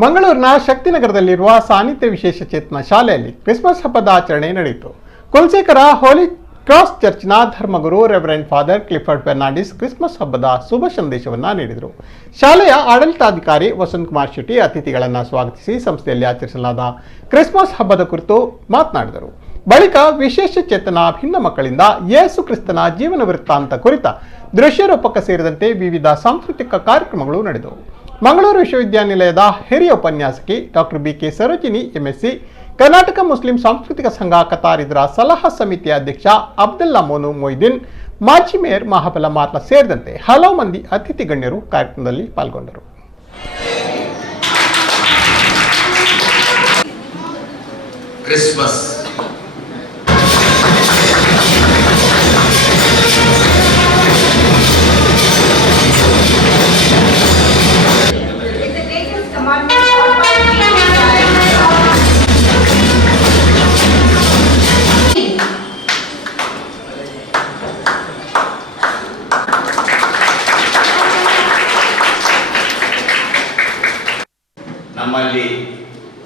ಮಂಗಳೂರಿನ ಶಕ್ತಿನಗರದಲ್ಲಿರುವ ಸಾನ್ನಿಧ್ಯ ವಿಶೇಷ ಚೇತನ ಶಾಲೆಯಲ್ಲಿ ಕ್ರಿಸ್ಮಸ್ ಹಬ್ಬದ ಆಚರಣೆ ನಡೆಯಿತು. ಕುಲಶೇಖರ ಹೋಲಿ ಕ್ರಾಸ್ ಚರ್ಚ್ನ ಧರ್ಮಗುರು reverend father Clifford Fernandes Christmas ಹಬ್ಬದ ಶುಭ ಸಂದೇಶವನ್ನು ನೀಡಿದರು. ಶಾಲೆಯ ಆಡಳಿತಾಧಿಕಾರಿ ವಸಂತ್ ಕುಮಾರ್ ಶೆಟ್ಟಿ ಅತಿಥಿಗಳನ್ನು ಸ್ವಾಗತಿಸಿ ಸಂಸ್ಥೆಯಲ್ಲಿ ಆಚರಿಸಲಾದ ಕ್ರಿಸ್ಮಸ್ ಹಬ್ಬದ ಕುರಿತು ಮಾತನಾಡಿದರು. ಬಳಿಕ ವಿಶೇಷ ಚೇತನ ಭಿನ್ನ ಮಕ್ಕಳಿಂದ ಯೇಸು ಕ್ರಿಸ್ತನ ಜೀವನ ವೃತ್ತಾಂತ ಕುರಿತ ದೃಶ್ಯರೂಪಕ ಸೇರಿದಂತೆ ವಿವಿಧ ಸಾಂಸ್ಕೃತಿಕ ಕಾರ್ಯಕ್ರಮಗಳು ನಡೆದವು. ಮಂಗಳೂರು ವಿಶ್ವವಿದ್ಯಾನಿಲಯದ ಹಿರಿಯ ಉಪನ್ಯಾಸಕಿ doctor BK Sarojini MSc, Karnataka Muslim ಸಾಂಸ್ಕೃತಿಕ ಸಂಘ ಕತಾರಿದರ ಸಲಹಾ ಸಮಿತಿಯ ಅಧ್ಯಕ್ಷ ಅಬ್ದುಲ್ಲಾ ಮೋನು ಮೊಯ್ದೀನ್, ಮಾಜಿ ಮೇಯರ್ ಮಹಾಬಲ ಮಾರ್ಲ ಸೇರಿದಂತೆ ಹಲವು ಮಂದಿ ಅತಿಥಿ ಗಣ್ಯರು ಕಾರ್ಯಕ್ರಮದಲ್ಲಿ ಪಾಲ್ಗೊಂಡರು. ಕ್ರಿಸ್ಮಸ್ ನಮ್ಮಲ್ಲಿ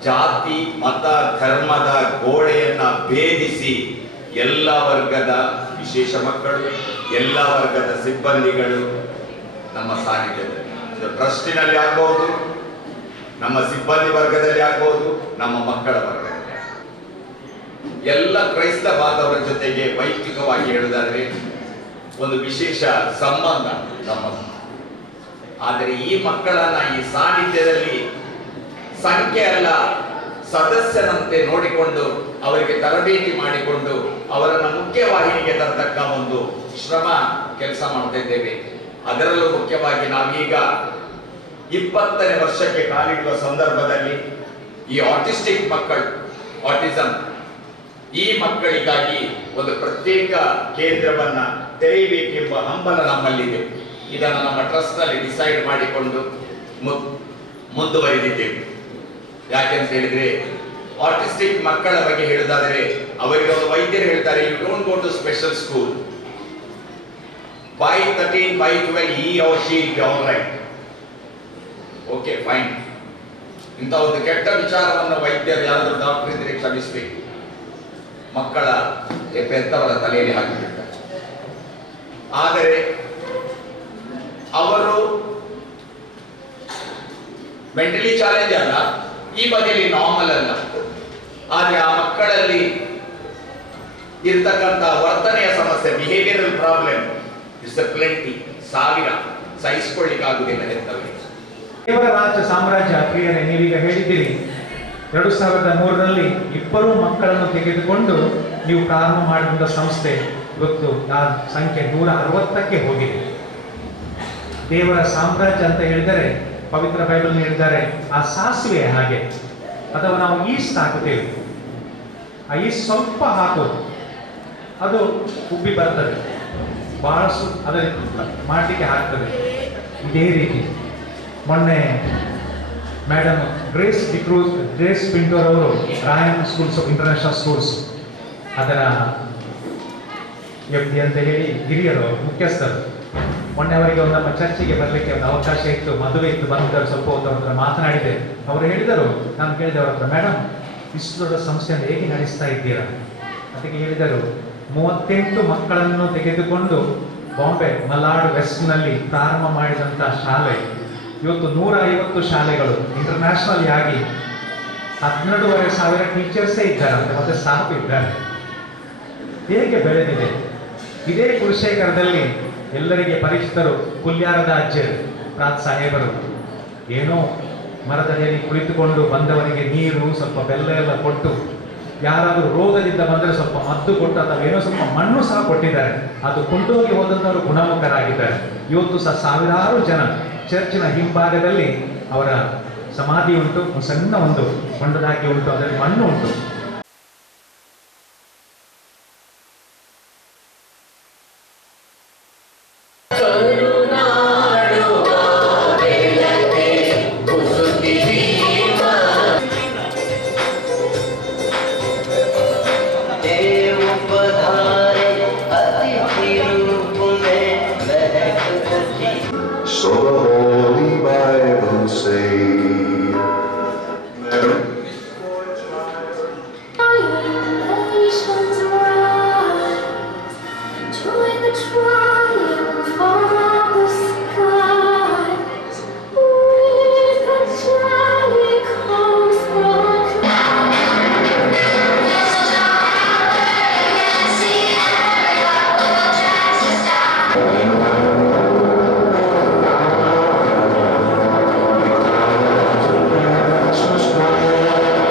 ಜಾತಿ ಮತ ಧರ್ಮದ ಗೋಡೆಯನ್ನ ಭೇದಿಸಿ ಎಲ್ಲ ವರ್ಗದ ವಿಶೇಷ ಮಕ್ಕಳು, ಎಲ್ಲ ವರ್ಗದ ಸಿಬ್ಬಂದಿಗಳು ನಮ್ಮ ಸಾನ್ನಿಧ್ಯದಲ್ಲಿ ಟ್ರಸ್ಟಿನಲ್ಲಿ ಆಗ್ಬಹುದು, ನಮ್ಮ ಸಿಬ್ಬಂದಿ ವರ್ಗದಲ್ಲಿ ಆಗ್ಬಹುದು, ನಮ್ಮ ಮಕ್ಕಳ ವರ್ಗದಲ್ಲಿ ಎಲ್ಲ ಕ್ರೈಸ್ತ ಬಾಂಧವರ ಜೊತೆಗೆ ವೈಯಕ್ತಿಕವಾಗಿ ಹೇಳುವುದಾದ್ರೆ ಒಂದು ವಿಶೇಷ ಸಂಬಂಧ ನಮ್ಮದು. ಆದರೆ ಈ ಮಕ್ಕಳನ್ನ ಈ ಸಾನ್ನಿಧ್ಯದಲ್ಲಿ ಸಂಖ್ಯೆ ಅಲ್ಲ, ಸದಸ್ಯರಂತೆ ನೋಡಿಕೊಂಡು ಅವರಿಗೆ ತರಬೇತಿ ಮಾಡಿಕೊಂಡು ಅವರನ್ನು ಮುಖ್ಯವಾಹಿನಿಗೆ ತರತಕ್ಕ ಒಂದು ಶ್ರಮ ಕೆಲಸ ಮಾಡ್ತಾ ಇದ್ದೇವೆ. ಅದರಲ್ಲೂ ಮುಖ್ಯವಾಗಿ ನಾವೀಗ 20ನೇ ವರ್ಷಕ್ಕೆ ಕಾಲಿಡುವ ಸಂದರ್ಭದಲ್ಲಿ ಈ ಆಟಿಸ್ಟಿಕ್ ಮಕ್ಕಳು, ಆಟಿಸಂ ಈ ಮಕ್ಕಳಿಗಾಗಿ ಒಂದು ಪ್ರತ್ಯೇಕ ಕೇಂದ್ರವನ್ನ ತೆರೆಯಬೇಕೆಂಬ ಹಂಬಲ ನಮ್ಮಲ್ಲಿದೆ. ಇದನ್ನು ನಮ್ಮ ಟ್ರಸ್ಟ್ ನಲ್ಲಿ ಡಿಸೈಡ್ ಮಾಡಿಕೊಂಡು ಮುಂದುವರಿದಿದ್ದೇವೆ. ಯಾಕೆಂತ ಹೇಳಿದ್ರೆ ಆಟಿಸ್ಟಿಕ್ ಮಕ್ಕಳ ಬಗ್ಗೆ ಹೇಳುವುದಾದರೆ ಅವರಿಗೆ ಒಂದು ವೈದ್ಯರು ಹೇಳ್ತಾರೆ, you don't go to special school, by 13 by 12 he or she will be all right. Okay fine. ಇಂಥ ಒಂದು ಕೆಟ್ಟ ವಿಚಾರವನ್ನು ವೈದ್ಯರು ಯಾರಾದರೂ ಡಾಕ್ಟರ್ ಇದ್ರೆ ಕ್ಷಮಿಸಬೇಕು. ಮಕ್ಕಳ ಪೆತ್ತವರ ತಲೆಯಲ್ಲಿ ಹಾಕಿಬಿಡ್ತಾರೆ. ಆದರೆ ಅವರು ಮೆಂಟಲಿ ಚಾಲೆಂಜ್ ಅಲ್ಲ, ಈ ಬಗೆಯಲ್ಲಿ ನಾರ್ಮಲ್ ಅಲ್ಲ. ಆದ್ರೆ ಆ ಮಕ್ಕಳಲ್ಲಿ ಇರ್ತಕ್ಕಂಥ ವರ್ತನೆಯ ಸಮಸ್ಯೆ, ಬಿಹೇವಿಯರಲ್ ಪ್ರಾಬ್ಲಮ್ ಇಟ್ಸ್ ಪ್ಲೆಂಟಿ, ಸಾವಿರ ಸಹಿಸಿಕೊಳ್ಳಿಕ್ಕಾಗುವುದಿಲ್ಲ ಎಂತವರಿಗೆ. ದೇವರ ರಾಜ್ಯ ಸಾಮ್ರಾಜ್ಯ ಪ್ರಿಯರೇ, ನೀವೀಗ ಹೇಳಿದ್ದೀರಿ 2003ರಲ್ಲಿ 2 ಮಕ್ಕಳನ್ನು ತೆಗೆದುಕೊಂಡು ನೀವು ಪ್ರಾರಂಭ ಮಾಡಿದ ಸಂಸ್ಥೆ ಇವತ್ತು ಆ ಸಂಖ್ಯೆ 160ಕ್ಕೆ ಹೋಗಿದೆ. ದೇವರ ಸಾಮ್ರಾಜ್ಯ ಅಂತ ಹೇಳಿದರೆ ಪವಿತ್ರ ಬೈಬಲ್ ಹೇಳಿದ್ದಾರೆ, ಆ ಸಾಸಿವೆ ಹಾಗೆ, ಅಥವಾ ನಾವು ಈಸ್ಟ್ ಹಾಕುತ್ತೇವೆ, ಆ ಈಸ್ಟ್ ಸ್ವಲ್ಪ ಹಾಕೋದು, ಅದು ಉಬ್ಬಿ ಬರ್ತದೆ, ಬಹಳಷ್ಟು ಅದರಲ್ಲಿ ಮಾಡಲಿಕ್ಕೆ ಆಗ್ತದೆ. ಇದೇ ರೀತಿ ಮೊನ್ನೆ ಮೇಡಮ್ ಗ್ರೇಸ್ ಪಿಂಟೋರ್ ಅವರು ರಾಯನ್ ಸ್ಕೂಲ್ಸ್ ಇಂಟರ್ನ್ಯಾಷನಲ್ ಸ್ಕೂಲ್ಸ್ ಅದರ FD ಅಂತ ಹೇಳಿ ಹಿರಿಯರು ಮುಖ್ಯಸ್ಥರು, ಮೊನ್ನೆ ಅವರಿಗೆ ಒಂದು ನಮ್ಮ ಚರ್ಚಿಗೆ ಬರಲಿಕ್ಕೆ ಒಂದು ಅವಕಾಶ ಇತ್ತು, ಮದುವೆ ಇತ್ತು, ಬಂದರು. ಸ್ವಲ್ಪ ಹೊತ್ತು ಅವ್ರ ಹತ್ರ ಮಾತನಾಡಿದೆ. ಅವರು ಹೇಳಿದರು, ನಾನು ಕೇಳಿದೆ ಅವ್ರ ಹತ್ರ, ಮೇಡಮ್ ಇಷ್ಟು ದೊಡ್ಡ ಸಂಸ್ಥೆಯನ್ನು ಹೇಗೆ ನಡೆಸ್ತಾ ಇದ್ದೀರಾ? ಅದಕ್ಕೆ ಹೇಳಿದರು, 38 ಮಕ್ಕಳನ್ನು ತೆಗೆದುಕೊಂಡು ಬಾಂಬೆ ಮಲಾಡ್ ವೆಸ್ಟ್ನಲ್ಲಿ ಪ್ರಾರಂಭ ಮಾಡಿದಂಥ ಶಾಲೆ ಇವತ್ತು 150 ಶಾಲೆಗಳು ಇಂಟರ್ನ್ಯಾಷನಲ್ ಆಗಿ 12,500 ಟೀಚರ್ಸೇ ಇದ್ದಾರೆ, ಮತ್ತೆ ಸ್ಟಾಫ್ ಇದ್ದಾರೆ. ಹೇಗೆ ಬೆಳೆದಿದೆ! ಇದೇ ಕುಲಶೇಖರದಲ್ಲಿ ಎಲ್ಲರಿಗೆ ಪರಿಚಿತರು ಕುಲ್ಯಾರದ ಅಜ್ಜರು ಪ್ರಾತ್ ಸಾಹೇಬರು ಏನೋ ಮರದಡಿಯಲ್ಲಿ ಕುಳಿತುಕೊಂಡು ಬಂದವರಿಗೆ ನೀರು ಸ್ವಲ್ಪ ಬೆಲ್ಲ ಎಲ್ಲ ಕೊಟ್ಟು, ಯಾರಾದರೂ ರೋಗದಿಂದ ಬಂದರೆ ಸ್ವಲ್ಪ ಮದ್ದು ಕೊಟ್ಟು ಅಥವಾ ಏನೋ ಸ್ವಲ್ಪ ಮಣ್ಣು ಸಹ ಕೊಟ್ಟಿದ್ದಾರೆ. ಅದು ಕೊಂಡೋಗಿ ಹೋದಂಥವರು ಗುಣಮುಖರಾಗಿದ್ದಾರೆ. ಇವತ್ತು ಸಹ ಸಾವಿರಾರು ಜನ ಚರ್ಚಿನ ಹಿಂಭಾಗದಲ್ಲಿ ಅವರ ಸಮಾಧಿ ಉಂಟು, ಸಣ್ಣ ಒಂದು ಹೊಂಡದಾಗಿ ಉಂಟು, ಅದರಲ್ಲಿ ಮಣ್ಣು ಉಂಟು. So the Holy Bible say much